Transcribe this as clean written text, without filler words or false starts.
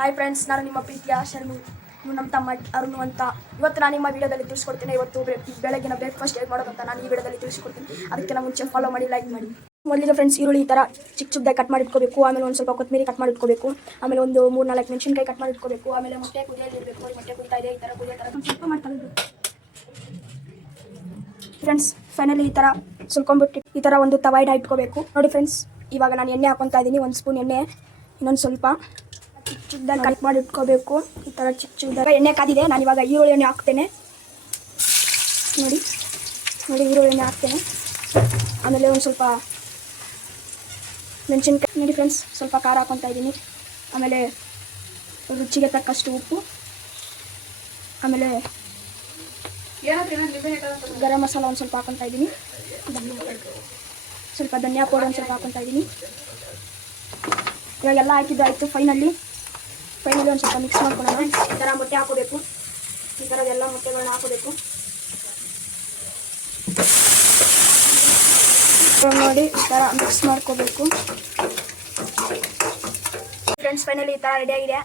Hi friends, ನಾನು ನಿಮ್ಮ ಪ್ರೀತಿಯ ಶರಣು. ನೀವು ನಮ್ಮ ತಮ್ಮ ಅರುಣು ಅಂತ. ಇವತ್ತು ನಾನು ನಿಮ್ಮ ವಿಡಿಯೋದಲ್ಲಿ ತಿಳಿಸ್ಕೊಡ್ತೀನಿ. ಇವತ್ತು ಬೆಳಗಿನ ಬ್ರೇಕ್ಫಾಸ್ಟ್ ಹೇಗೆ ಮಾಡೋದಂತ ನಾನು ಈ ವಿಡಿಯೋದಲ್ಲಿ ತಿಳಿಸ್ಕೊಡ್ತೀನಿ. ಅದಕ್ಕಿಂತ ಮುಂಚೆ ಫಾಲೋ ಮಾಡಿ, ಲೈಕ್ ಮಾಡಿ. ಮೊದಲಿಗೆ ಫ್ರೆಂಡ್ಸ್, ಈರುಳ್ಳಿ ಈ ಥರ ಚಿಕ್ಕ ಚಿಕ್ಕದಾಗಿ ಕಟ್ ಮಾಡಿ ಇಟ್ಕೋಬೇಕು. ಆಮೇಲೆ ಒಂದು ಸ್ವಲ್ಪ ಕೊತ್ತಂಬರಿ ಕಟ್ ಮಾಡಿ ಇಟ್ಕೋಬೇಕು. ಆಮೇಲೆ ಒಂದು 3-4 ಮೆಣಸಿನಕಾಯಿ ಕಟ್ ಮಾಡಿ ಇಟ್ಕೋಬೇಕು. ಆಮೇಲೆ ಮೊಟ್ಟೆ ಕುದಿಯಲ್ಲಿ ಇರಬೇಕು. ಮೊಟ್ಟೆ ಕುದಿತಾ ಇದೆ, ಈ ಥರ ಕುದಿಯೋ ಥರ ಸ್ವಲ್ಪ ಮಾಡ್ತಾ ಇರಬೇಕು ಫ್ರೆಂಡ್ಸ್. ಫೈನಲಿ ಈ ಥರ ಸುಲ್ಕೊಂಡ್ಬಿಟ್ಟು ಈ ಥರ ಒಂದು ತವಾ ಇಟ್ಕೋಬೇಕು. ನೋಡಿ ಫ್ರೆಂಡ್ಸ್, ಇವಾಗ ನಾನು ಎಣ್ಣೆ ಹಾಕೊತಾ ಇದ್ದೀನಿ. 1 ಸ್ಪೂನ್ ಎಣ್ಣೆ, ಇನ್ನೊಂದು ಸ್ವಲ್ಪ ಚಿಕ್ಕ ಚಿಕ್ಕದಾಗಿ ಕಟ್ ಮಾಡಿ ಇಟ್ಕೋಬೇಕು. ಈ ಥರ ಚಿಕ್ಕ ಚಿಕ್ಕದಾಗಿ ಎಣ್ಣೆ ಕಾದಿದೆ. ನಾನು ಇವಾಗ ಈರುಳ್ಳಿ ಎಣ್ಣೆ ಹಾಕ್ತೇನೆ. ನೋಡಿ ಈರುಳ್ಳಿ ಎಣ್ಣೆ ಹಾಕ್ತೇನೆ. ಆಮೇಲೆ ಒಂದು ಸ್ವಲ್ಪ ಮೆಣಸಿನ್ಕಾಯಿ. ನೋಡಿ ಫ್ರೆಂಡ್ಸ್, ಸ್ವಲ್ಪ ಖಾರ ಹಾಕೊತಾ ಇದ್ದೀನಿ. ಆಮೇಲೆ ರುಚಿಗೆ ತಕ್ಕಷ್ಟು ಉಪ್ಪು. ಆಮೇಲೆ ಗರಂ ಮಸಾಲ ಒಂದು ಸ್ವಲ್ಪ ಹಾಕೊತಾ ಇದ್ದೀನಿ. ಸ್ವಲ್ಪ ಧನಿಯಾ ಪೌಡರ್ ಒಂದು ಸ್ವಲ್ಪ ಹಾಕೊತಾ ಇದ್ದೀನಿ. ಇವಾಗೆಲ್ಲ ಹಾಕಿದ್ದು ಆಯಿತು. ಫೈನಲಿ ಒಂದು ಸ್ವಲ್ಪ ಮಿಕ್ಸ್ ಮಾಡ್ಕೊಳ್ಳೋಣ. ಈ ಥರ ಮೊಟ್ಟೆ ಹಾಕೋಬೇಕು. ಈ ಥರದ್ದೆಲ್ಲ ಮೊಟ್ಟೆಗಳನ್ನ ಹಾಕೋಬೇಕು. ನೋಡಿ ಈ ಥರ ಮಿಕ್ಸ್ ಮಾಡ್ಕೋಬೇಕು ಫ್ರೆಂಡ್ಸ್. ಫೈನಲಿ ಈ ಥರ ರೆಡಿಯಾಗಿದೆ.